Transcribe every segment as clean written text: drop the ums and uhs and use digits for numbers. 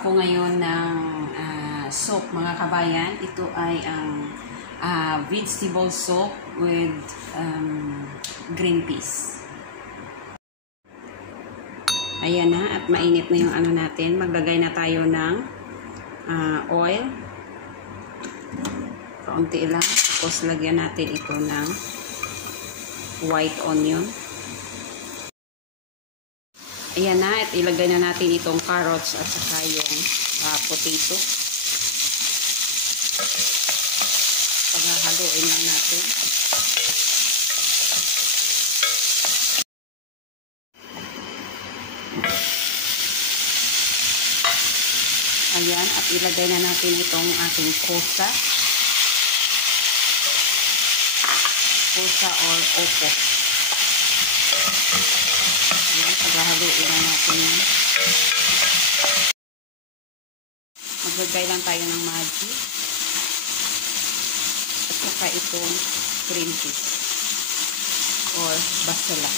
ako ngayon ng soup, mga kabayan. Ito ay ang vegetable soup with green peas. Ayan na, at mainit na yung ano natin. Maglagay na tayo ng oil. Kaunti lang. Tapos lagyan natin ito ng white onion. Ayan na, at ilagay na natin itong carrots at saka yung potato. Paghahaluin lang natin. Ayan, at ilagay na natin itong ating kosa. Kosa or opo. Ayan, paghahaluin na natin yan. Maglagay lang tayo ng magic. At saka itong green peas or basala.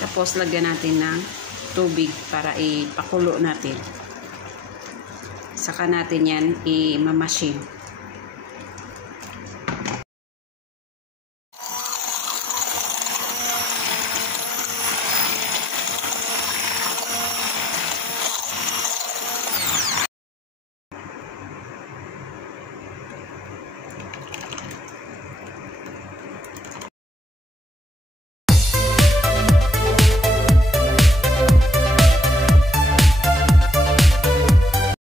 Tapos lagyan natin ng tubig para ipakulo natin. Saka natin yan i-mamasin.